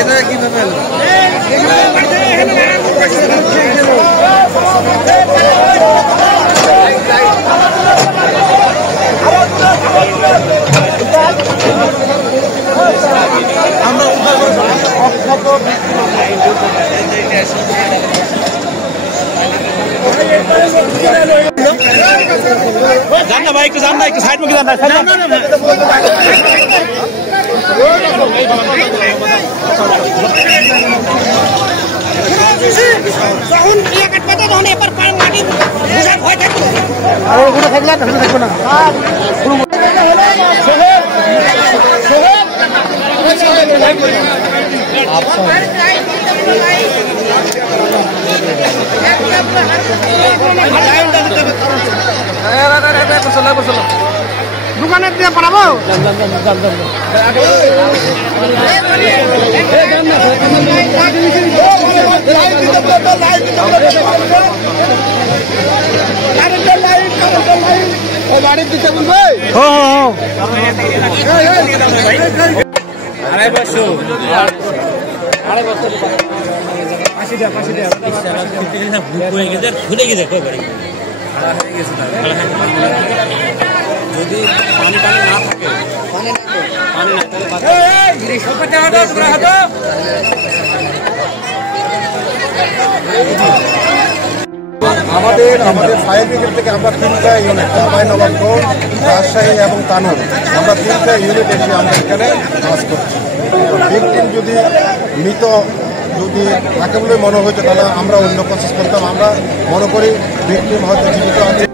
এটা কিভাবে আমরা जान ना भाई एक साइड में जाना যখন ইয়া কাটবে তখন এবার পার মাটি বুঝা ভয় থাকবে আর ওগুলো থাকলে না থাকবে না দোকানে দিয়ে পাঠাবো খুলে গেছে যদি পানি না থাকে আমাদের ফায়ার ব্রিগেড থেকে আমরা 3টা ইউনিট চাঁপাইনবাবগঞ্জ, রাজশাহী এবং তানোর আমরা 3টা ইউনিট এসে আমরা এখানে কাজ করছি। ভিকটিম যদি মৃত যদি থাকে বলে মনে হয়েছে তাহলে আমরা অন্য প্রসেস করতাম। আমরা মনে করি ভিকটিম হয়তো জীবিত আছে।